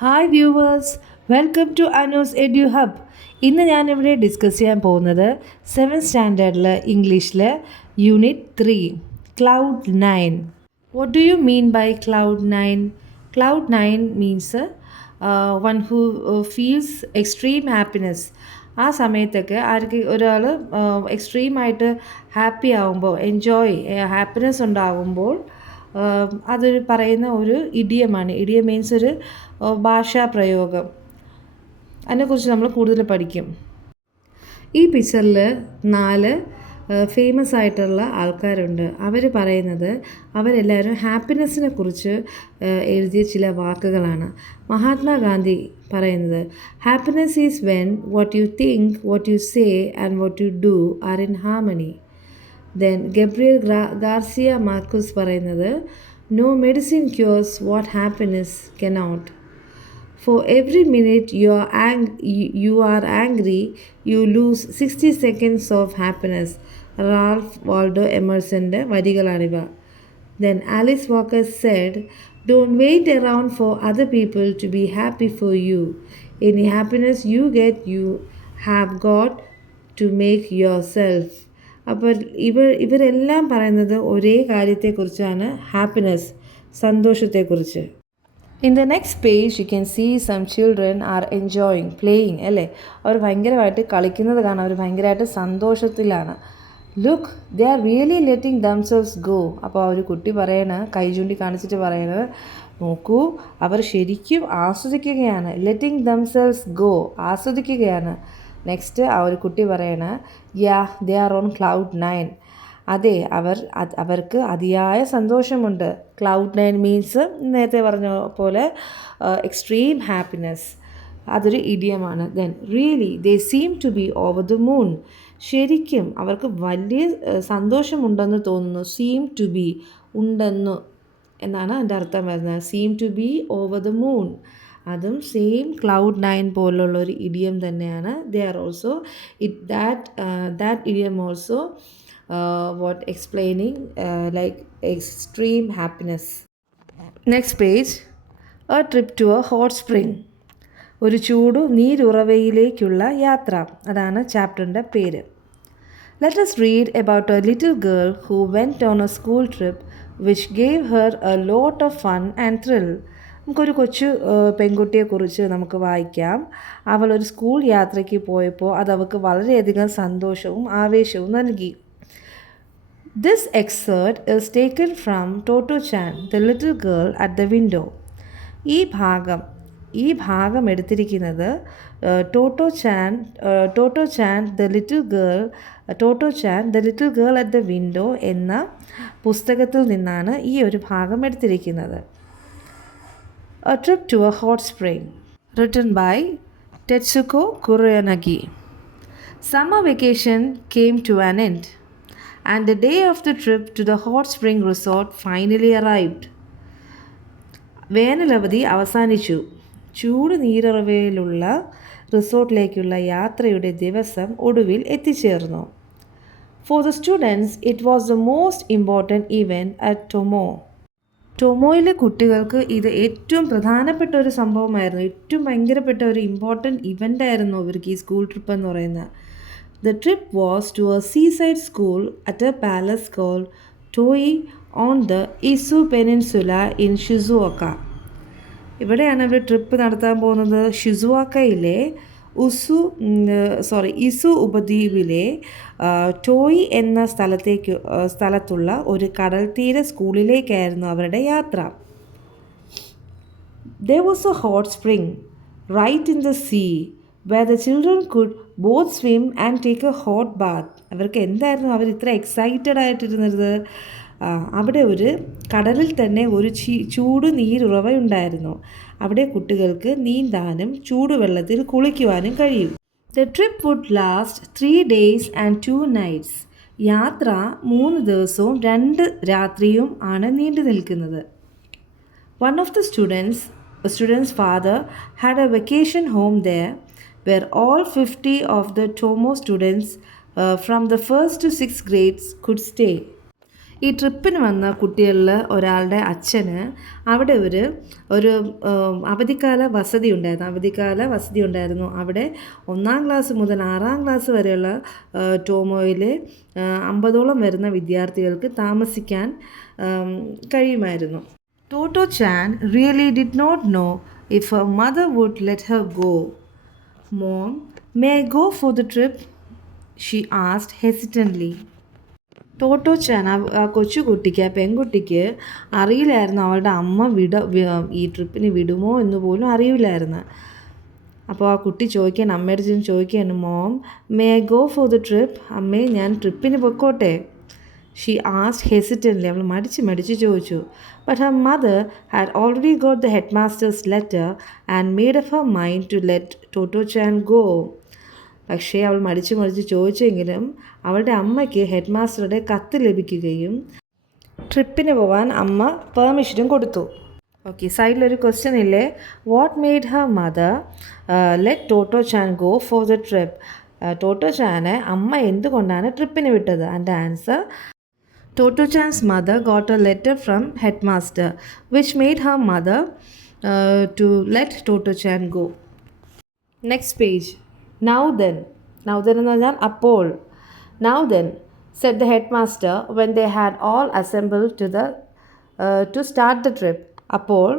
Hi viewers, welcome to Anu's edu hub. ഇന്ന് ഞാനിവിടെ discuss ചെയ്യാൻ പോകുന്നത് 7th സ്റ്റാൻഡേർഡിൽ ഇംഗ്ലീഷിൽ unit 3 cloud 9. What do you mean by cloud 9? Cloud 9 means one who feels extreme happiness. ആ സമയത്തൊക്കെ ആർക്ക് ഒരാൾ എക്സ്ട്രീമായിട്ട് ഹാപ്പി ആകുമ്പോൾ, എൻജോയ് ഹാപ്പിനെസ് ഉണ്ടാകുമ്പോൾ അതൊരു പറയുന്ന ഒരു ഇഡിയമാണ്. ഇഡിയം മീൻസ് ഒരു ഭാഷാ പ്രയോഗം. അതിനെക്കുറിച്ച് നമ്മൾ കൂടുതൽ പഠിക്കും. ഈ പിക്ചറിൽ 4 ഫേമസ് ആയിട്ടുള്ള ആൾക്കാരുണ്ട്. അവർ പറയുന്നത് അവരെല്ലാവരും ഹാപ്പിനെസ്സിനെ കുറിച്ച് എഴുതിയ ചില വാക്കുകളാണ്. മഹാത്മാഗാന്ധി പറയുന്നത് happiness is when what you think, what you say and what you do are in harmony. Then Gabriel Garcia മാർക്കൂസ് പറയുന്നത് no medicine cures what happiness cannot. For every minute you are angry, you lose 60 seconds of happiness. Ralph Waldo എമേഴ്സൻ്റെ വരികളാണിവ. Then Alice Walker said, don't wait around for other people to be happy for you. Any happiness you get, you have got to make yourself. അപ്പോൾ ഇവരെല്ലാം പറയുന്നത് ഒരേ കാര്യത്തെക്കുറിച്ചാണ്, happiness, സന്തോഷത്തെക്കുറിച്ച്. In the next page you can see some children are enjoying playing അല്ലേ. അവർ ഭയങ്കരമായിട്ട് കളിക്കുന്നത് കാണാം. അവർ ഭയങ്കരമായിട്ട് സന്തോഷത്തിലാണ്. Look, they are really letting themselves go. അപ്പോൾ ഒരു കുട്ടി കൈ ചൂണ്ടി കാണിച്ചിട്ട് പറയണത് നോക്കൂ, അവർ ശരിക്കും ആസ്വദിക്കുകയാണ്. ലെറ്റിംഗ് ദംസെൽസ് ഗോ, ആസ്വദിക്കുകയാണ്. നെക്സ്റ്റ് ആ ഒരു കുട്ടി yeah they are on cloud 9. അതെ, അവർക്ക് അതിയായ സന്തോഷമുണ്ട്. ക്ലൗഡ് 9 മീൻസ് നേരത്തെ പറഞ്ഞ പോലെ എക്സ്ട്രീം ഹാപ്പിനെസ്. അതൊരു ഇഡിയമാണ്. Then really they seem to be over the moon. ശരിക്കും അവർക്ക് വലിയ സന്തോഷമുണ്ടെന്ന് തോന്നുന്നു. സീം ടു ബി, ഉണ്ടെന്നു എന്നാണ് അതിൻ്റെ അർത്ഥം വരുന്നത്. Seem to be over the moon, അതും സെയിം ക്ലൗഡ് 9 പോലുള്ളൊരു ഇഡിയം തന്നെയാണ്. They are also that idiom also what explaining like extreme happiness. Next page, a trip to a hot spring. ഒരു ചൂടു നീരുറവയിലേക്കുള്ള യാത്ര, അതാണ് ചാപ്റ്ററിൻ്റെ പേര്. Let us read about a little girl who went on a school trip which gave her a lot of fun and thrill. നമുക്കൊരു കൊച്ചു പെൺകുട്ടിയെക്കുറിച്ച് നമുക്ക് വായിക്കാം. അവൾ ഒരു സ്കൂൾ യാത്രയ്ക്ക് പോയപ്പോൾ അത് അവൾക്ക് വളരെയധികം സന്തോഷവും ആവേശവും നൽകി. This excerpt is taken from Toto-chan, the little girl at the window. ഈ ഭാഗം എടുത്തിരിക്കുന്നത് Toto-chan, the little girl at the window എന്ന പുസ്തകത്തിൽ നിന്നാണ് ഈ ഒരു ഭാഗം എടുത്തിരിക്കുന്നത്. A trip to a hot spring, written by Tetsuko Kuroyanagi. Summer vacation came to an end, and the day of the trip to the hot spring resort finally arrived. വേനലവധി അവസാനിച്ചു. ചൂട് നീരുറവയിലുള്ള റിസോർട്ടിലേക്കുള്ള യാത്രയുടെ ദിവസം ഒടുവിൽ എത്തിച്ചേർന്നു. For the students, it was the most important event at Tomo. ടൊമോയിലെ കുട്ടികൾക്ക് ഇത് ഏറ്റവും പ്രധാനപ്പെട്ട ഒരു സംഭവമായിരുന്നു. ഏറ്റവും ഭയങ്കരപ്പെട്ട ഒരു ഇമ്പോർട്ടൻറ്റ് ഇവൻ്റ് ആയിരുന്നു ഇവർക്ക് ഈ സ്കൂൾ ട്രിപ്പ് എന്ന് പറയുന്നത്. The trip was to a seaside school at a palace called Toi on the Izu Peninsula in Shizuoka. ഇവിടെയാണ് ഇവർ ട്രിപ്പ് നടത്താൻ പോകുന്നത്. ഷിസുവാക്കയിലെ ഇസു ഉപദ്വീപിലെ ടോയ് എന്ന സ്ഥലത്തുള്ള ഒരു കടൽത്തീര സ്കൂളിലേക്കായിരുന്നു അവരുടെ യാത്ര. There was a hot spring right in the sea where the children could both swim and take a hot bath. അവർക്ക് എന്തായിരുന്നു അവർ ഇത്ര എക്സൈറ്റഡ് ആയിട്ടിരുന്നത്? അവിടെ ഒരു കടലിൽ തന്നെ ഒരു ചൂട് നീരുറവയുണ്ടായിരുന്നു. അവിടെ കുട്ടികൾക്ക് നീന്താനും ചൂടുവെള്ളത്തിൽ കുളിക്കുവാനും കഴിയും. The trip would last 3 days and 2 nights. യാത്ര 3 ദിവസവും 2 രാത്രിയും ആണ് നീണ്ടു നിൽക്കുന്നത്. One of the student's father had a vacation home there where all 50 of the Tomo students from the 1st to 6th grades could stay. ഈ ട്രിപ്പിന് വന്ന കുട്ടികളിൽ ഒരാളുടെ അച്ഛന് അവിടെ ഒരു അവധിക്കാല വസതി ഉണ്ടായിരുന്നു. അവിടെ 1ാം ക്ലാസ് മുതൽ 6ാം ക്ലാസ് വരെയുള്ള ടോമോയിൽ 50ഓളം വരുന്ന വിദ്യാർത്ഥികൾക്ക് താമസിക്കാൻ കഴിയുമായിരുന്നു. Totto Chan really did not know if her mother would let her go. "Mom, may I go for the trip?" she asked hesitantly. ടോട്ടോ ചാൻ ആ കൊച്ചുകുട്ടിക്ക്, ആ പെൺകുട്ടിക്ക് അറിയില്ലായിരുന്നു അവളുടെ അമ്മ ഈ ട്രിപ്പിന് വിടുമോ എന്ന് പോലും അറിയില്ലായിരുന്നു. അപ്പോൾ ആ കുട്ടി അമ്മയുടെ ചെന്ന് ചോദിക്കുകയാണ്, "mom, may I go for the trip?" അമ്മേ, ഞാൻ ട്രിപ്പിന് പൊയ്ക്കോട്ടെ? ഷീ ആസ്ക്ഡ് ഹെസിറ്റൻ്റ്ലി, അവൾ മടിച്ച് ചോദിച്ചു. But her mother had already got the headmaster's letter and made up her mind to let Toto Chan go. പക്ഷേ അവൾ മടിച്ച് ചോദിച്ചെങ്കിലും അവളുടെ അമ്മയ്ക്ക് ഹെഡ് മാസ്റ്ററുടെ കത്ത് ലഭിക്കുകയും ട്രിപ്പിന് പോകാൻ അമ്മ പെർമിഷനും കൊടുത്തു. ഓക്കെ, സൈഡിലൊരു ക്വസ്റ്റ്യൻ ഇല്ലേ, what made her mother let Totto Chan go for the trip? Totto ചാനെ അമ്മ എന്തുകൊണ്ടാണ് ട്രിപ്പിന് വിട്ടത്? And answer, Toto Chan's mother got a letter from headmaster which made her mother to let Toto Chan go. Next page. Now then എന്ന് പറഞ്ഞാൽ അപ്പോൾ. Now then, said the headmaster when they had all assembled to start the trip. അപ്പോൾ,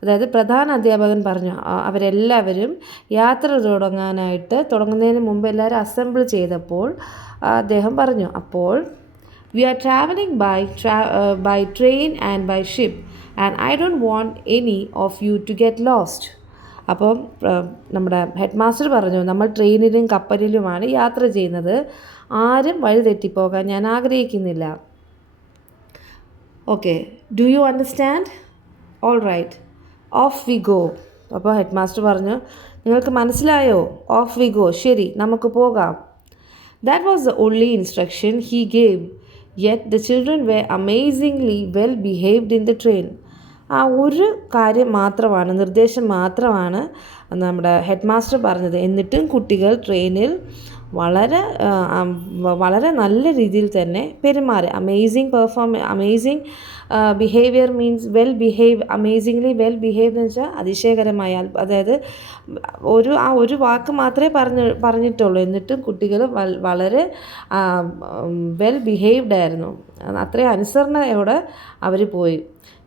അതായത് പ്രധാന അധ്യാപകൻ പറഞ്ഞു, അവരെല്ലാവരും യാത്ര തുടങ്ങുന്നതിന് മുമ്പ് എല്ലാവരും അസംബിൾ ചെയ്തപ്പോൾ അദ്ദേഹം പറഞ്ഞു, അപ്പോൾ, "We are traveling by train and by ship and I don't want any of you to get lost." അപ്പം നമ്മുടെ ഹെഡ് മാസ്റ്റർ പറഞ്ഞു, നമ്മൾ ട്രെയിനിലും കപ്പലിലുമാണ് യാത്ര ചെയ്യുന്നത്, ആരും വഴി തെറ്റിപ്പോകാൻ ഞാൻ ആഗ്രഹിക്കുന്നില്ല. Okay, do you understand? All right, off we go. അപ്പോൾ ഹെഡ് മാസ്റ്റർ പറഞ്ഞു, നിങ്ങൾക്ക് മനസ്സിലായോ? ഓഫ് വി ഗോ, ശരി, നമുക്ക് പോകാം. That was the only instruction he gave. Yet the children were amazingly well behaved in the train. ആ ഒരു നിർദ്ദേശം മാത്രമാണ് നമ്മുടെ ഹെഡ് മാസ്റ്റർ പറഞ്ഞത്. എന്നിട്ടും കുട്ടികൾ ട്രെയിനിൽ വളരെ നല്ല രീതിയിൽ തന്നെ പെരുമാറി. Amazing behaviour means amazingly well behave എന്ന് വെച്ചാൽ അതിശയകരമായ, അതായത് ഒരു വാക്ക് മാത്രമേ പറഞ്ഞിട്ടുള്ളൂ, എന്നിട്ടും കുട്ടികൾ വളരെ വെൽ ബിഹേവ്ഡ് ആയിരുന്നു. അത്രയും അനുസരണയോടെ അവർ പോയി.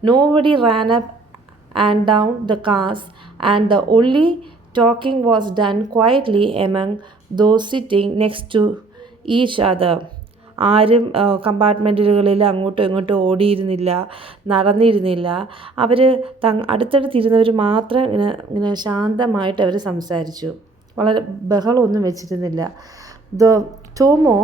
Nobody ran up and down the cars and the only talking was done quietly among those sitting next to each other. ആരും കമ്പാർട്ട്മെൻറ്റുകളിൽ അങ്ങോട്ടും ഇങ്ങോട്ടും ഓടിയിരുന്നില്ല, നടന്നിരുന്നില്ല. അവർ അടുത്തടുത്തിരുന്നവർ മാത്രം ഇങ്ങനെ ശാന്തമായിട്ട് അവർ സംസാരിച്ചു, വളരെ ബഹളമൊന്നും വെച്ചിരുന്നില്ല. The Tomo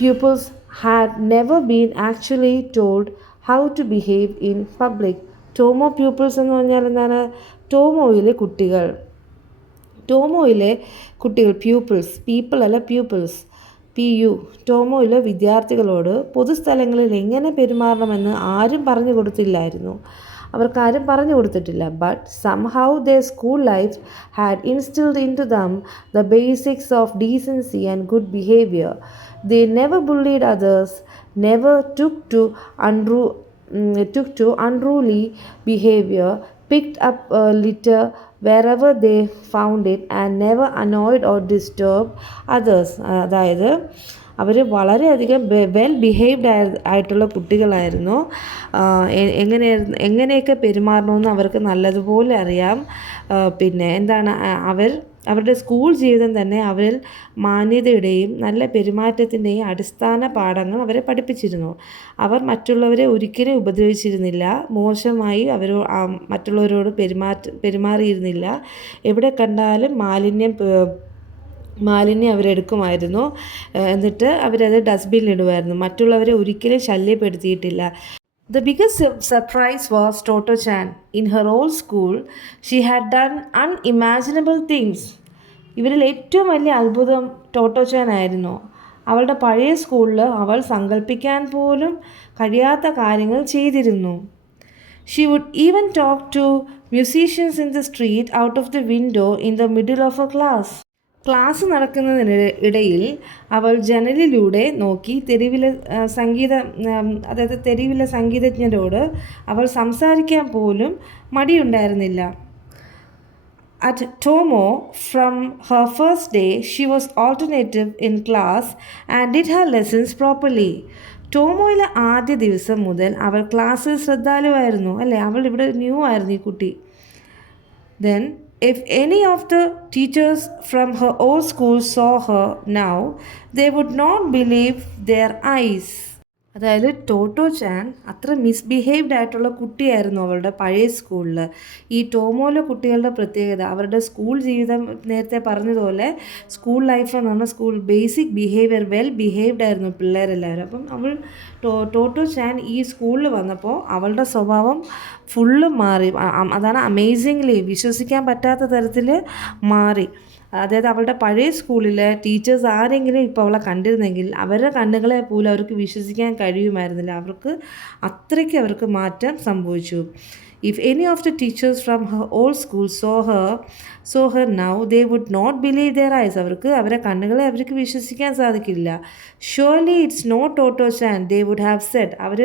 pupils had never been actually told how to behave in public. Tomo pupils എന്ന് പറഞ്ഞാൽ എന്താണ്? ടോമോയിലെ കുട്ടികൾ പ്യൂപ്പിൾസ്, പീപ്പിൾ അല്ല പ്യൂപ്പിൾസ്, PU. ടോമോയിലെ വിദ്യാർത്ഥികളോട് പൊതുസ്ഥലങ്ങളിൽ എങ്ങനെ പെരുമാറണമെന്ന് ആരും പറഞ്ഞു കൊടുത്തിട്ടില്ല. But somehow their school life had instilled into them the basics of decency and good behavior. They never bullied others, never took to unruly behavior, picked up litter wherever they found it, and never annoyed or disturbed others. അതായത് അവർ വളരെയധികം well behaved ആയിട്ടുള്ള കുട്ടികളായിരുന്നു. എങ്ങനെയൊക്കെ പെരുമാറണമെന്ന് അവർക്ക് നല്ലതുപോലെ അറിയാം. പിന്നെ എന്താണ്, അവരുടെ സ്കൂൾ ജീവിതം തന്നെ അവരിൽ മാന്യതയുടെയും നല്ല പെരുമാറ്റത്തിൻ്റെയും അടിസ്ഥാന പാഠങ്ങൾ അവരെ പഠിപ്പിച്ചിരുന്നു. അവർ മറ്റുള്ളവരെ ഒരിക്കലും ഉപദ്രവിച്ചിരുന്നില്ല, മോശമായി മറ്റുള്ളവരോട് പെരുമാറിയിരുന്നില്ല. എവിടെ കണ്ടാലും മാലിന്യം അവരെടുക്കുമായിരുന്നു, എന്നിട്ട് അവരത് ഡസ്റ്റ്ബിനിലിടുമായിരുന്നു. മറ്റുള്ളവരെ ഒരിക്കലും ശല്യപ്പെടുത്തിയിട്ടില്ല. The biggest surprise was Toto Chan. In her old school, she had done unimaginable things. ഇവരിൽ ഏറ്റവും വലിയ അത്ഭുതം ടോട്ടോ ചാൻ ആയിരുന്നു. അവളുടെ പഴയ സ്കൂളിൽ അവൾ സങ്കല്പിക്കാൻ പോലും കഴിയാത്ത കാര്യങ്ങൾ ചെയ്തിരുന്നു. She would even talk to musicians in the street out of the window in the middle of a class. Class നടക്കുന്നതിനിടയിൽ അവൾ ജനലിലൂടെ നോക്കി തെരുവിലെ സംഗീതജ്ഞരോട് അവൾ സംസാരിക്കാൻ പോലും മടിയുണ്ടായിരുന്നില്ല. At Tomo, from her first day, she was alternative in class and did her lessons properly. ടോമോയിലെ ആദ്യ ദിവസം മുതൽ അവൾ ക്ലാസ്സിൽ ശ്രദ്ധാലുവായിരുന്നു, അല്ലേ? അവൾ ഇവിടെ ന്യൂ ആയിരുന്നു ഈ കുട്ടി. Then, if any of the teachers from her old school saw her now, they would not believe their eyes. അതായത് ടോട്ടോ ചാൻ അത്ര മിസ്ബിഹേവ്ഡ് ആയിട്ടുള്ള കുട്ടിയായിരുന്നു അവളുടെ പഴയ സ്കൂളിൽ. ഈ ടോമോയിലെ കുട്ടികളുടെ പ്രത്യേകത അവരുടെ സ്കൂൾ ജീവിതം, നേരത്തെ പറഞ്ഞതുപോലെ സ്കൂൾ ലൈഫ് എന്ന് പറഞ്ഞാൽ school basic behaviour, well behaved ആയിരുന്നു പിള്ളേരെല്ലാവരും. അപ്പം അവൾ ടോട്ടോ ചാൻ ഈ സ്കൂളിൽ വന്നപ്പോൾ അവളുടെ സ്വഭാവം ഫുള്ള് മാറി. അതാണ് അമേസിംഗ്ലി, വിശ്വസിക്കാൻ പറ്റാത്ത തരത്തിൽ മാറി. അതായത് അവളുടെ പഴയ സ്കൂളിലെ ടീച്ചേഴ്സ് ആരെങ്കിലും ഇപ്പോൾ അവളെ കണ്ടിരുന്നെങ്കിൽ അവരുടെ കണ്ണുകളെ പോലും അവർക്ക് വിശ്വസിക്കാൻ കഴിയുമായിരുന്നില്ല. അവർക്ക് മാറ്റം സംഭവിച്ചു. If any of the teachers from her old school saw her now, they would not believe their eyes. അവരുടെ കണ്ണുകളെ അവർക്ക് വിശ്വസിക്കാൻ സാധിക്കില്ല. Surely it's not Toto Chan, they would have said. അവർ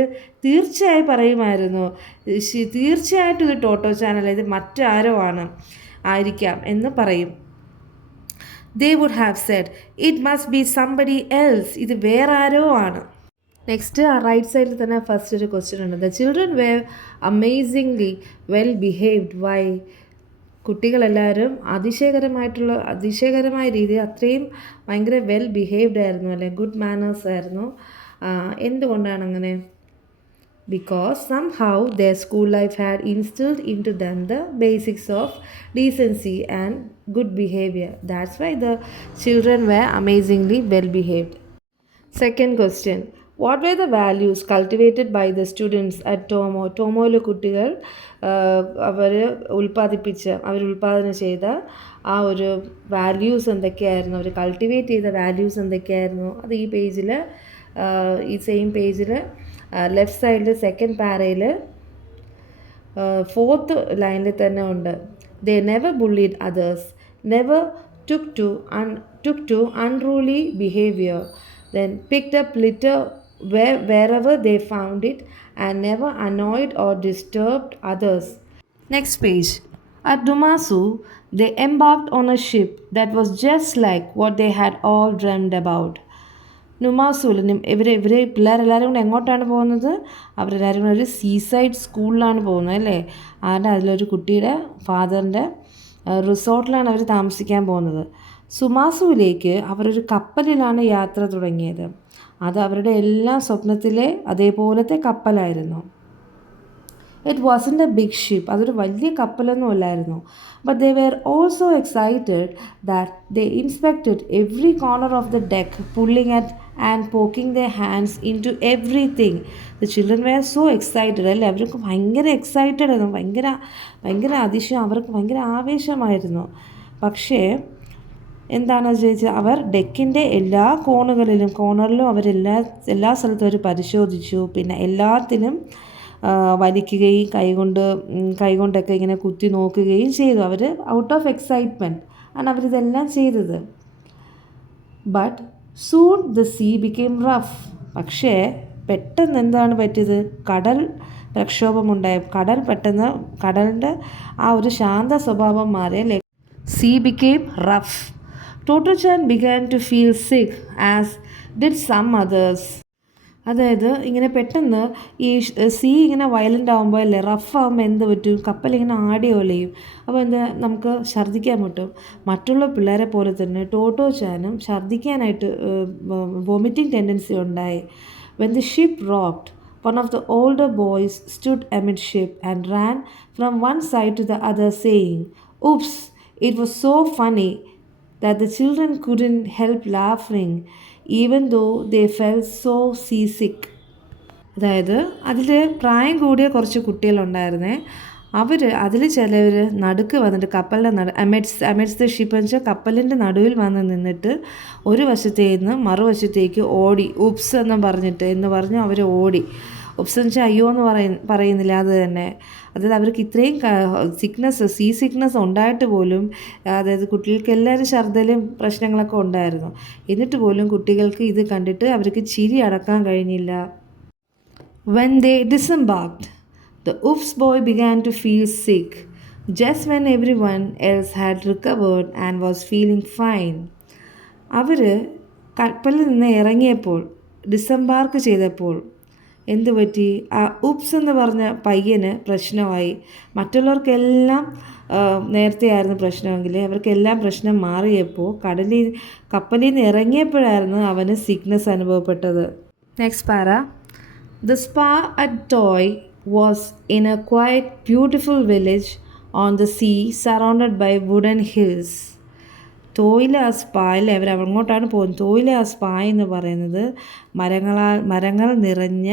തീർച്ചയായും പറയുമായിരുന്നു, തീർച്ചയായിട്ടും ഇത് ടോട്ടോ ചാൻ അല്ല, ഇത് മറ്റാരോ ആയിരിക്കാം എന്ന് പറയും. They would have said, it must be somebody else. ഇത് വേറെ ആരോ ആണ്. നെക്സ്റ്റ് ആ റൈറ്റ് സൈഡിൽ തന്നെ ഫസ്റ്റ് ഒരു ക്വസ്റ്റ്യൻ ഉണ്ട്. The children were amazingly well behaved. Why? കുട്ടികളെല്ലാവരും അതിശയകരമായ രീതിയിൽ അത്രയും ഭയങ്കര വെൽ ബിഹേവ്ഡ് ആയിരുന്നു, അല്ലെ? ഗുഡ് മാനേഴ്സ് ആയിരുന്നു. എന്തുകൊണ്ടാണ് അങ്ങനെ? Because somehow their school life had instilled into them the basics of decency and good behavior. That's why the children were amazingly well behaved. Second question. What were the values cultivated by the students at Tomo? ടോമോയിലെ കുട്ടികൾ അവർ ഉൽപ്പാദനം ചെയ്ത ആ ഒരു values എന്തൊക്കെയായിരുന്നു, അവർ cultivate ചെയ്ത values എന്തൊക്കെയായിരുന്നു? അത് ഈ പേജിൽ, ഈ സെയിം പേജിൽ ലെഫ്റ്റ് സൈഡിൽ സെക്കൻഡ് പാരയിൽ ഫോർത്ത് ലൈനിൽ തന്നെ ഉണ്ട്. They never bullied others, never took to unruly behavior, then picked up litter wherever they found it, and never annoyed or disturbed others. Next page. At Dumasu, they embarked on a ship that was just like what they had all dreamed about. നുമാസൂലിനും ഇവരെ പിള്ളേരെല്ലാവരും കൂടെ എങ്ങോട്ടാണ് പോകുന്നത്? അവരെല്ലാവരും കൂടെ ഒരു seaside സ്കൂളിലാണ് പോകുന്നത്, അല്ലേ? അതിലൊരു കുട്ടിയുടെ ഫാദറിൻ്റെ റിസോർട്ടിലാണ് അവർ താമസിക്കാൻ പോകുന്നത്. സുമാസുവിലേക്ക് അവരൊരു കപ്പലിലാണ് യാത്ര തുടങ്ങിയത്. അത് അവരുടെ എല്ലാ സ്വപ്നത്തിലെ അതേപോലത്തെ കപ്പലായിരുന്നു. It wasn't a big ship. അതൊരു വലിയ കപ്പലൊന്നും അല്ലായിരുന്നു. But they were also excited that they inspected every corner of the deck, pulling at and poking their hands into everything. The children were so excited. അല്ലേ? അവർക്ക് ഭയങ്കര excited ആയിരുന്നു, ഭയങ്കര അതിശയം, അവർക്ക് ഭയങ്കര ആവേശമായിരുന്നു. പക്ഷേ എന്താണ് ചോദിച്ചത്? അവർ ഡെക്കിൻ്റെ എല്ലാ കോർണറിലും എല്ലാ സ്ഥലത്തും അവർ പരിശോധിച്ചു. പിന്നെ എല്ലാത്തിലും വലിക്കുകയും കൈകൊണ്ടൊക്കെ ഇങ്ങനെ കുത്തി നോക്കുകയും ചെയ്തു. അവർ ഔട്ട് ഓഫ് എക്സൈറ്റ്മെൻറ്റ് ആണ് അവരിതെല്ലാം ചെയ്തത്. But soon the sea became rough. പക്ഷേ പെട്ടെന്ന് എന്താണ് പറ്റിയത്? കടൽ പ്രക്ഷോഭമുണ്ടായി. കടലിൻ്റെ ആ ഒരു ശാന്ത സ്വഭാവം മാറി. She became rough. Totto chan began to feel sick as did some others. അതായത് ഇങ്ങനെ പെട്ടെന്ന് ഈ സീ ഇങ്ങനെ വയലൻ്റ് ആകുമ്പോൾ, അല്ലേ, റഫ് ആകുമ്പോൾ എന്ത് പറ്റും? കപ്പലിങ്ങനെ ആടി ഒലയും. അപ്പോൾ നമുക്ക് ഛർദ്ദിക്കാൻ പറ്റും. മറ്റുള്ള പിള്ളേരെ പോലെ തന്നെ ടോട്ടോ ചാനും ഛർദ്ദിക്കാനായിട്ട് വോമിറ്റിംഗ് ടെൻഡൻസി ഉണ്ടായി. When the ship rocked, one of the older boys stood amidship and ran from one side to the other saying, "Oops!" It was so funny that the children couldn't help laughing even though they felt so seasick. അതായത് അതിൽ പ്രായം കൂടിയ കുറച്ച് കുട്ടികളുണ്ടായിരുന്നേ. അതിൽ ചിലവർ നടുക്ക് വന്നിട്ട് കപ്പലിൻ്റെ അമിഡ്സ് ദ ഷിപ്പ് എന്ന് വെച്ചാൽ കപ്പലിൻ്റെ നടുവിൽ വന്ന് നിന്നിട്ട് ഒരു വശത്തേക്ക് നിന്ന് മറുവശത്തേക്ക് ഓടി. ഉപ്സ് എന്ന് പറഞ്ഞ് അവർ ഓടി. ഉപ്സ് എന്ന് വെച്ചാൽ അയ്യോ എന്ന് പറയുന്നില്ല, അത് തന്നെ. അതായത് അവർക്ക് ഇത്രയും സീ സിക്നസ് ഉണ്ടായിട്ട് പോലും, അതായത് കുട്ടികൾക്ക് എല്ലാവരും ഛർദ്ദലും പ്രശ്നങ്ങളൊക്കെ ഉണ്ടായിരുന്നു. എന്നിട്ട് പോലും കുട്ടികൾക്ക് ഇത് കണ്ടിട്ട് അവർക്ക് ചിരി അടക്കാൻ കഴിഞ്ഞില്ല. When they disembarked, the Oops boy began to feel sick, just when everyone else had recovered and was feeling fine. അവർ കപ്പലിൽ നിന്ന് ഇറങ്ങിയപ്പോൾ, ഡിസംബാർക്ക് ചെയ്തപ്പോൾ എന്തു പറ്റി? ആ ഉപ്സ് എന്ന് പറഞ്ഞ പയ്യന് പ്രശ്നമായി. മറ്റുള്ളവർക്കെല്ലാം നേരത്തെ ആയിരുന്നു പ്രശ്നമെങ്കിൽ അവർക്കെല്ലാം പ്രശ്നം മാറിയപ്പോൾ കപ്പലിൽ നിന്ന് ഇറങ്ങിയപ്പോഴായിരുന്നു അവന് സിക്നസ് അനുഭവപ്പെട്ടത്. നെക്സ്റ്റ് പാര. The spa at Toy was in a quiet, beautiful village on the sea surrounded by wooden hills. ടോയിലെ ആ സ്പായിൽ അവർ അങ്ങോട്ടാണ് പോകുന്നത്. ടോയിലെ ആ സ്പാ എന്ന് പറയുന്നത് മരങ്ങൾ നിറഞ്ഞ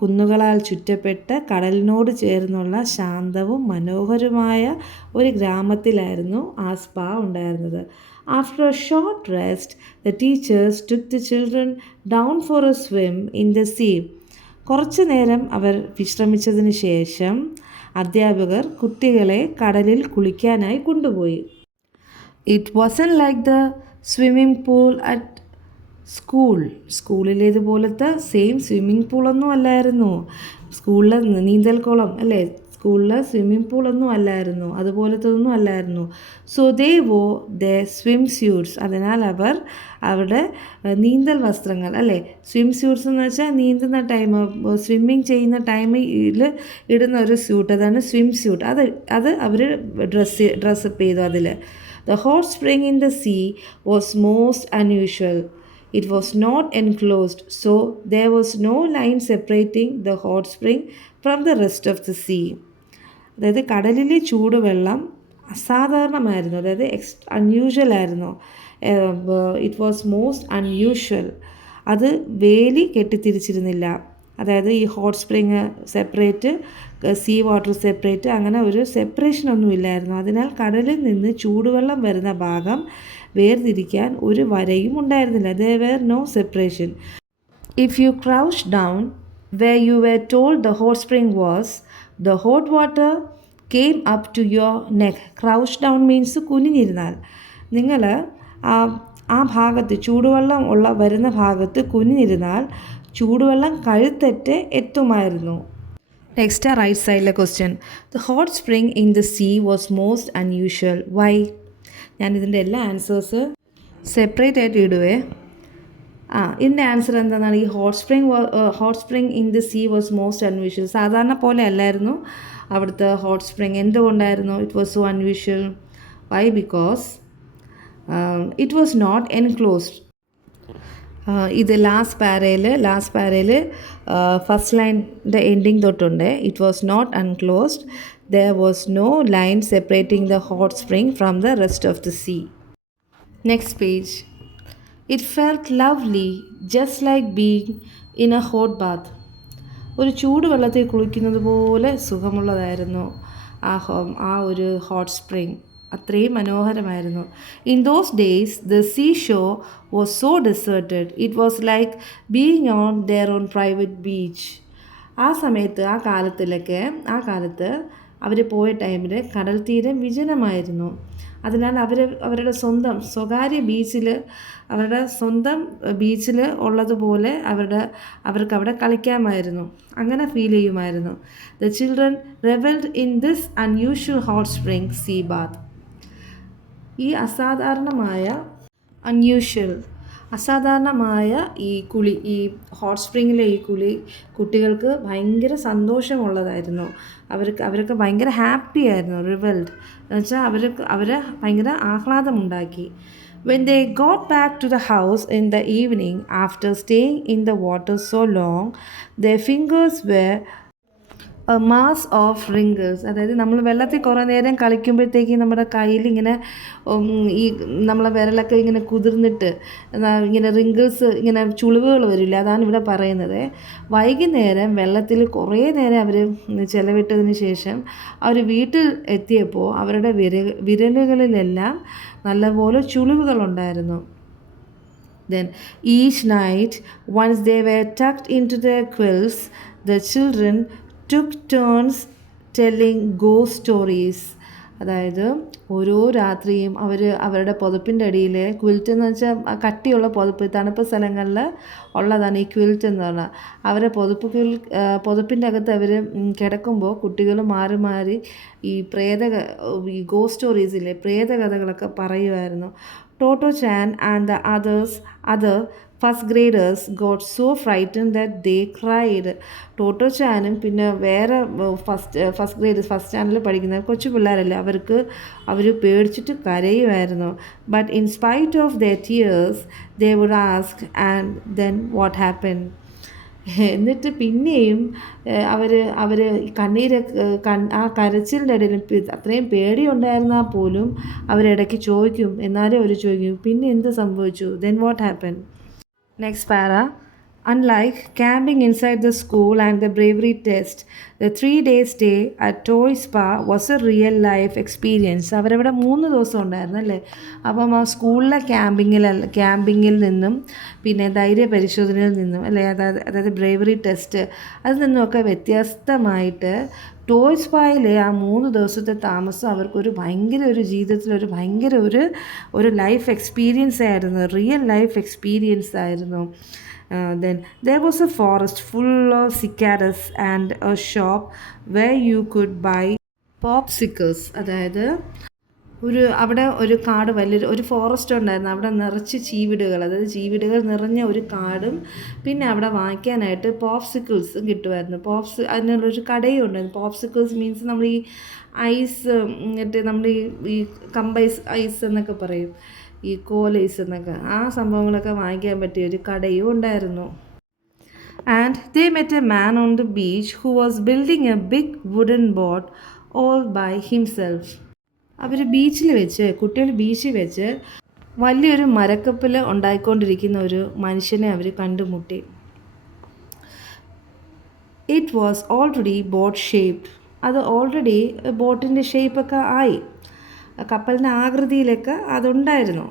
കുന്നുകളാൽ ചുറ്റപ്പെട്ട കടലിനോട് ചേർന്നുള്ള ശാന്തവും മനോഹരമായ ഒരു ഗ്രാമത്തിലായിരുന്നു ആ സ്പാ ഉണ്ടായിരുന്നത്. After a short rest, the teachers took the children down for a swim in the sea. കുറച്ചു നേരം അവർ വിശ്രമിച്ചതിന് ശേഷം അധ്യാപകർ കുട്ടികളെ കടലിൽ കുളിക്കാനായി കൊണ്ടുപോയി. It wasn't like the swimming pool at സ്കൂളിലേതുപോലത്തെ സെയിം സ്വിമ്മിംഗ് പൂളൊന്നും അല്ലായിരുന്നു. സ്കൂളിലെ നീന്തൽക്കുളം അല്ലേ, സ്കൂളിലെ സ്വിമ്മിംഗ് പൂളൊന്നും അല്ലായിരുന്നു, അതുപോലത്തതൊന്നും അല്ലായിരുന്നു. സോ ദേ വോ ദ സ്വിം സ്യൂട്ട്സ്. അതിനാൽ അവർ അവരുടെ നീന്തൽ വസ്ത്രങ്ങൾ അല്ലേ, സ്വിം സ്യൂട്ട്സ് എന്ന് വെച്ചാൽ നീന്തുന്ന ടൈം, സ്വിമ്മിങ് ചെയ്യുന്ന ടൈമിൽ ഇടുന്ന ഒരു സ്യൂട്ട്, അതാണ് സ്വിം സ്യൂട്ട്. അത് അവർ ഡ്രസ്സപ്പ് ചെയ്തു അതിൽ. The hot spring in the sea was most unusual. It was not enclosed, so there was no line separating the hot spring from the rest of the sea. അതായത് കടലിലെ ചൂടുവെള്ളം അസാധാരണമായിരുന്നു, അതായത് unusual ആയിരുന്നു. It was most unusual. അത് വേലി കെട്ടിത്തിരിച്ചിരുന്നില്ല. അതായത് ഈ hot spring separate, sea water separate, അങ്ങനെ ഒരു സെപ്പറേഷനൊന്നും ഇല്ലായിരുന്നു. അതിനാൽ കടലിൽ നിന്ന് ചൂടുവെള്ളം വരുന്ന ഭാഗം വേർതിരിക്കാൻ ഒരു വരയും ഉണ്ടായിരുന്നില്ല. There were no separation. If you crouched down where you were told the hot spring was, the hot water came up to your neck. Crouch down means കുനിഞ്ഞിരുന്നാൽ. നിങ്ങൾ ആ ഭാഗത്ത് ചൂടുവെള്ളം വരുന്ന ഭാഗത്ത് കുനിഞ്ഞിരുന്നാൽ ചൂടുവെള്ളം കഴുത്തറ്റ് എത്തുമായിരുന്നു. നെക്സ്റ്റ് റൈറ്റ് സൈഡിലെ question. The hot spring in the sea was most unusual. Why? ഞാനിതിൻ്റെ എല്ലാ ആൻസേഴ്സ് സെപ്പറേറ്റ് ആയിട്ട് ഇടുവേ. ഇതിൻ്റെ ആൻസർ എന്താണെന്നാണ്? ഈ hot spring in the sea was most unusual. സാധാരണ പോലെ അല്ലായിരുന്നു അവിടുത്തെ ഹോട്ട് സ്പ്രിങ്. എന്തുകൊണ്ടായിരുന്നു it was so unusual? Why? Because it was not enclosed. ഇത് ലാസ്റ്റ് പാരയിൽ ഫസ്റ്റ് ലൈൻ്റെ എൻഡിങ് തൊട്ടുണ്ട്. It was not unclosed. There was no line separating the hot spring from the rest of the sea. Next page. It felt lovely just like being in a hot bath. ഒരു ചൂടുവെള്ളത്തിൽ കുളിക്കുന്നത് പോലെ സുഖമുള്ളതായിരുന്നു ആ ഒരു hot spring. അത്രയും മനോഹരമായിരുന്നു. In those days the sea shore was so deserted. It was like being on their own private beach. ആ കാലത്ത് അവർ പോയ ടൈമിൽ കടൽ തീരം വിജനമായിരുന്നു. അതിനാൽ അവരുടെ സ്വകാര്യ ബീച്ചിൽ ഉള്ളതുപോലെ അവർക്ക് അവിടെ കളിക്കാമായിരുന്നു. അങ്ങനെ ഫീൽ ചെയ്യുമായിരുന്നു. The children revelled in this unusual hot spring sea bath. ഈ അസാധാരണമായ ഈ ഹോട്ട് സ്പ്രിങ്ങിലെ ഈ കുളി കുട്ടികൾക്ക് ഭയങ്കര സന്തോഷമുള്ളതായിരുന്നു. അവരൊക്കെ ഭയങ്കര ഹാപ്പി ആയിരുന്നു. റിവൽഡ് എന്ന് വെച്ചാൽ അവരെ ഭയങ്കര ആഹ്ലാദമുണ്ടാക്കി. When they got back to the house in the evening after staying in the water so long, their fingers were a mass of wrinkles. അതായത് നമ്മൾ വെള്ളത്തിൽ കുറേ നേരം കളിക്കുമ്പോഴത്തേക്ക് നമ്മുടെ കയ്യിൽ ഇങ്ങനെ നമ്മളെ വിരലൊക്കെ ഇങ്ങനെ കുതിർന്നിട്ട് ഇങ്ങനെ റിങ്കിൾസ്, ഇങ്ങനെ ചുളിവുകൾ വരില്ല. അതാണ് ഇവിടെ പറയുന്നത്. വൈകുന്നേരം വെള്ളത്തിൽ കുറേ നേരം അവർ ചെലവിട്ടതിന് ശേഷം അവർ വീട്ടിൽ എത്തിയപ്പോൾ അവരുടെ വിരലുകളിലെല്ലാം നല്ലപോലെ ചുളിവുകളുണ്ടായിരുന്നു. Then each night, once they were tucked into their quilts, the children took turns telling ghost stories. അതായത് ഓരോ രാത്രിയും അവരുടെ പുതപ്പിൻ്റെ അടിയിൽ, ക്വിൽറ്റ് എന്ന് വെച്ചാൽ കട്ടിയുള്ള പുതപ്പ്, തണുപ്പ് സ്ഥലങ്ങളിൽ ഉള്ളതാണ് ഈ ക്വിൽറ്റ് എന്ന് പറഞ്ഞാൽ. അവരെ പുതപ്പിൻ്റെ അകത്ത് അവർ കിടക്കുമ്പോൾ കുട്ടികൾ മാറി മാറി ഈ ഈ ഗോസ്റ്റ് സ്റ്റോറീസിലെ പ്രേതകഥകളൊക്കെ പറയുമായിരുന്നു. Totto Chan and the other first graders got so frightened that they cried. Totto ചാനും പിന്നെ വേറെ ഫസ്റ്റ് സ്റ്റാൻഡേർഡിൽ പഠിക്കുന്ന കൊച്ചു പിള്ളേരല്ലേ, അവർ പേടിച്ചിട്ട് കരയുമായിരുന്നു. But in spite of their tears they would ask and then what happen. എന്നിട്ട് പിന്നെയും അവർ ആ കരച്ചിലിൻ്റെ ഇടയിൽ അത്രയും പേടിയുണ്ടായിരുന്നാൽ പോലും അവരിടയ്ക്ക് ചോദിക്കും. എന്നാലും അവർ ചോദിക്കും, പിന്നെ എന്ത് സംഭവിച്ചു, then what happen. Next para. Unlike camping inside the school and the bravery test, the 3-day stay at Toy Spa was a real life experience. അവരവിടെ 3 ദിവസം ഉണ്ടായിരുന്നു അല്ലേ. അപ്പം ആ സ്കൂളിലെ ക്യാമ്പിങ്ങിൽ നിന്നും പിന്നെ ധൈര്യ പരിശോധനയിൽ നിന്നും അല്ലേ, അതായത് ബ്രേവറി ടെസ്റ്റ്, അതിൽ നിന്നുമൊക്കെ വ്യത്യസ്തമായിട്ട് ടോയ് സ്പായിലെ ആ 3 ദിവസത്തെ താമസം അവർക്കൊരു ജീവിതത്തിലൊരു ഭയങ്കര ഒരു ലൈഫ് എക്സ്പീരിയൻസ് ആയിരുന്നു, റിയൽ ലൈഫ് എക്സ്പീരിയൻസ് ആയിരുന്നു. Then there was a forest full of cicadas and a shop where you could buy popsicles. അതായത് അവിടെ ഒരു കാട്, വലിയൊരു ഫോറസ്റ്റ് ഉണ്ടായിരുന്നു. അവിടെ നിറച്ച് ചീവിടുകൾ നിറഞ്ഞ ഒരു കാടും പിന്നെ അവിടെ വാങ്ങിക്കാനായിട്ട് പോപ്സിക്കിൾസും കിട്ടുമായിരുന്നു. അതിനുള്ളൊരു കടയും ഉണ്ടായിരുന്നു. പോപ്സിക്കിൾസ് മീൻസ് നമ്മൾ ഈ ഐസ്, എന്നിട്ട് നമ്മൾ ഈ കമ്പൈസ് ഐസ് എന്നൊക്കെ പറയും, ഈ കോലൈസ് എന്നൊക്കെ, ആ സംഭവങ്ങളൊക്കെ വാങ്ങിക്കാൻ പറ്റിയ ഒരു കടയും ഉണ്ടായിരുന്നു. And they met a man on the beach who was building a big wooden boat all by himself. കുട്ടികൾ ബീച്ചിൽ വെച്ച് വലിയൊരു മരക്കപ്പൽ ഉണ്ടായിക്കൊണ്ടിരിക്കുന്ന ഒരു മനുഷ്യനെ അവർ കണ്ടുമുട്ടി. It was already boat shaped. അത് ഓൾറെഡി ബോട്ടിൻ്റെ ഷേപ്പൊക്കെ ആയി, കപ്പലിൻ്റെ ആകൃതിയിലൊക്കെ അതുണ്ടായിരുന്നു.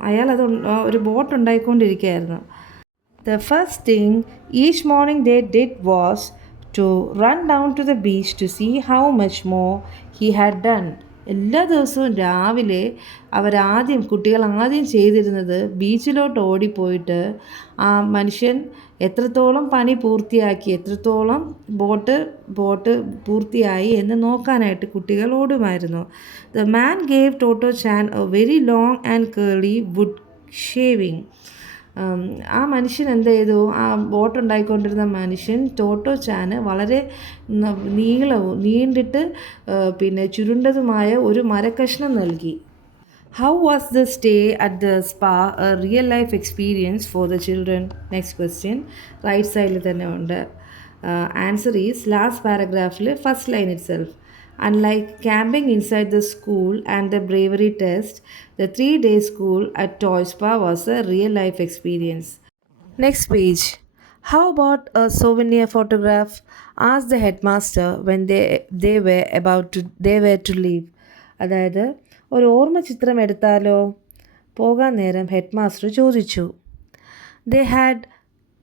ഒരു boat ഉണ്ടായിക്കൊണ്ടിരിക്കുകയായിരുന്നു. The first thing each morning they did was to run down to the beach to see how much more he had done. എല്ലാ ദിവസവും രാവിലെ കുട്ടികൾ ആദ്യം ചെയ്തിരുന്നത് ബീച്ചിലോട്ട് ഓടിപ്പോയിട്ട് ആ മനുഷ്യൻ എത്രത്തോളം പണി പൂർത്തിയാക്കി, എത്രത്തോളം ബോട്ട് പൂർത്തിയായി എന്ന് നോക്കാനായിട്ട് കുട്ടികൾ ഓടുമായിരുന്നു. The man gave Toto Chan a very long and curly wood shaving. ആ മനുഷ്യൻ എന്ത് ചെയ്തു, ആ ബോട്ട് ഉണ്ടായിക്കൊണ്ടിരുന്ന മനുഷ്യൻ ടോട്ടോ ചാന് വളരെ നീണ്ടിട്ട് പിന്നെ ചുരുണ്ടതുമായ ഒരു മരക്കഷ്ണം നൽകി. How was the stay at the spa a real life experience for the children? Next question. Right side തന്നെ ഉണ്ട്. Answer is last paragraph first line itself. Unlike camping inside the school and the bravery test, the 3-day school at Toy Spa was a real life experience. Next page. How about a souvenir photograph? Asked the headmaster when they were to leave. അതായത് ഒരു ഓർമ്മ ചിത്രം എടുത്താലോ? പോകാൻ നേരം head master ചോദിച്ചു. They had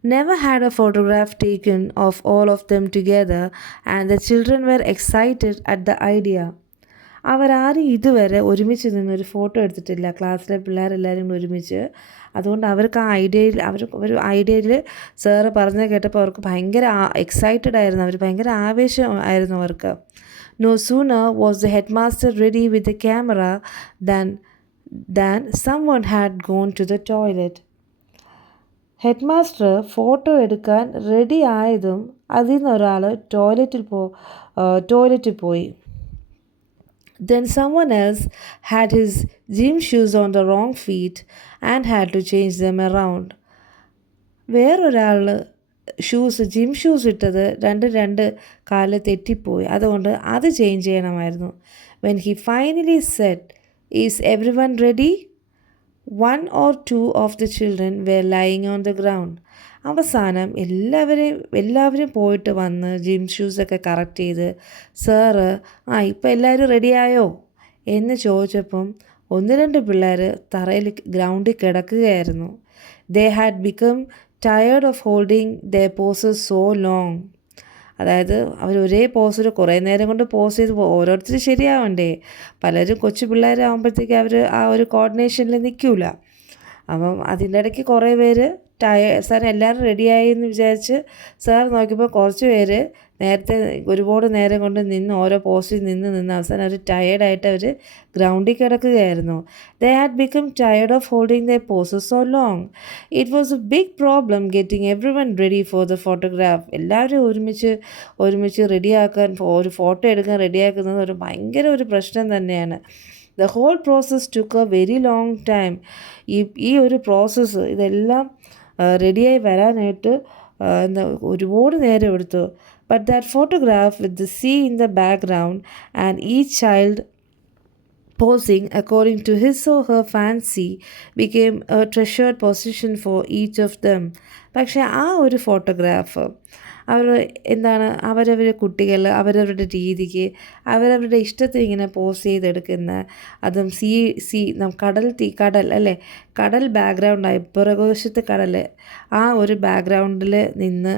never had a photograph taken of all of them together and the children were excited at the idea. അവരാരും ഇതുവരെ ഒരുമിച്ച് നിന്നൊരു ഫോട്ടോ എടുത്തിട്ടില്ല, ക്ലാസ്സിലെ പിള്ളേരെല്ലാവരും കൂടി ഒരുമിച്ച്. അതുകൊണ്ട് അവർക്ക് ഒരു ഐഡിയയിൽ സാറ് പറഞ്ഞ കേട്ടപ്പോൾ അവർക്ക് ഭയങ്കര എക്സൈറ്റഡ് ആയിരുന്നു, അവർ ഭയങ്കര ആവേശം ആയിരുന്നു അവർക്ക്. No sooner was the headmaster ready with the camera than someone had gone to the toilet. Head master photo എടുക്കാൻ റെഡി ആയതും അതിൽ നിന്ന് ഒരാൾ ടോയ്ലറ്റിൽ പോയി. Then someone else had his gym shoes on the wrong feet and had to change them around. വേറൊരാൾ gym shoes ഇട്ടത് രണ്ട് കാല് തെറ്റിപ്പോയി, അതുകൊണ്ട് അത് ചേഞ്ച് ചെയ്യണമായിരുന്നു. When he finally said, "Is everyone ready?" 1 or 2 of the children were lying on the ground. അവസാനം എല്ലാവരും പോയിട്ട് വന്ന് ജിം ഷൂസൊക്കെ കറക്റ്റ് ചെയ്ത്, സാറ് ഇപ്പം എല്ലാവരും റെഡിയായോ എന്ന് ചോദിച്ചപ്പം 1-2 പിള്ളേർ ഗ്രൗണ്ടിൽ കിടക്കുകയായിരുന്നു. They had become tired of holding their poses so long. അതായത് അവർ ഒരേ പോസിൽ കുറേ നേരം കൊണ്ട് പോസ് ചെയ്ത് ഓരോരുത്തർ ശരിയാവണ്ടേ. പലരും കൊച്ചു പിള്ളേരാകുമ്പോഴത്തേക്ക് അവർ ആ ഒരു കോർഡിനേഷനിൽ നിൽക്കില്ല. അപ്പം അതിൻ്റെ ഇടയ്ക്ക് കുറേ പേര് സാർ എല്ലാവരും റെഡിയായി എന്ന് വിചാരിച്ച് സാർ നോക്കിയപ്പോൾ കുറച്ച് പേര് നേരത്തെ ഒരുപാട് നേരം കൊണ്ട് നിന്ന് ഓരോ പോസ്റ്റിൽ നിന്ന് അവസാനം അവർ ടയേർഡായിട്ട് അവർ ഗ്രൗണ്ടിൽ കിടക്കുകയായിരുന്നു. They had become tired of holding the poses so long. It was a big problem getting everyone ready for the photograph. എല്ലാവരും ഒരുമിച്ച് റെഡിയാക്കാൻ, ഒരു ഫോട്ടോ എടുക്കാൻ റെഡിയാക്കുന്നത് ഒരു ഭയങ്കര ഒരു പ്രശ്നം തന്നെയാണ്. The whole process took a very long time. ഈ ഒരു പ്രോസസ്സ് ഇതെല്ലാം റെഡിയായി വരാനായിട്ട് ഒരുപാട് നേരം എടുത്തു. But that photograph with the sea in the background and each child posing according to his or her fancy became a treasured possession for each of them. പക്ഷേ ആ ഒരു ഫോട്ടോഗ്രാഫ് അവരവരുടെ കുട്ടികൾ അവരവരുടെ രീതിക്ക് അവരവരുടെ ഇഷ്ടത്തിന് ഇങ്ങനെ പോസ് ചെയ്തെടുക്കുന്ന, അതും കടൽ അല്ലേ, കടൽ ബാക്ക്ഗ്രൗണ്ടായി പുറകുവശത്ത് കടൽ, ആ ഒരു ബാക്ക്ഗ്രൗണ്ടിൽ നിന്ന്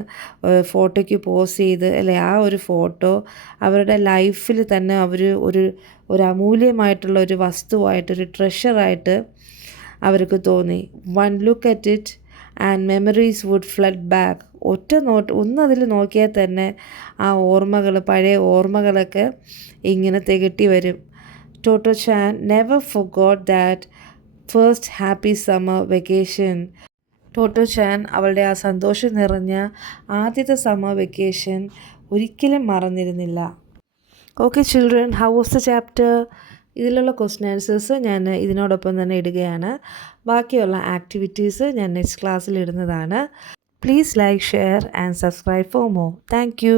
ഫോട്ടോയ്ക്ക് പോസ് ചെയ്ത് അല്ലേ, ആ ഒരു ഫോട്ടോ അവരുടെ ലൈഫിൽ തന്നെ അവർ ഒരു അമൂല്യമായിട്ടുള്ള ഒരു വസ്തുവായിട്ടൊരു ട്രഷറായിട്ട് അവർക്ക് തോന്നി. One look at it and memories would flood back. ഒന്നതിൽ നോക്കിയാൽ തന്നെ ആ പഴയ ഓർമ്മകളൊക്കെ ഇങ്ങനെ തികട്ടി വരും. Totto Chan never forgot that first happy summer vacation. Totto Chan അവളുടെ ആ സന്തോഷം നിറഞ്ഞ ആദ്യത്തെ സമ്മർ വെക്കേഷൻ ഒരിക്കലും മറന്നിരുന്നില്ല. Okay children, how was the chapter? ഇതിലുള്ള ക്വസ്റ്റ്യൻ ആൻസേഴ്സ് ഞാൻ ഇതിനോടൊപ്പം തന്നെ ഇടുകയാണ്. ബാക്കിയുള്ള ആക്ടിവിറ്റീസ് ഞാൻ നെക്സ്റ്റ് ക്ലാസ്സിൽ ഇടുന്നതാണ്. Please like, share and subscribe for more. Thank you.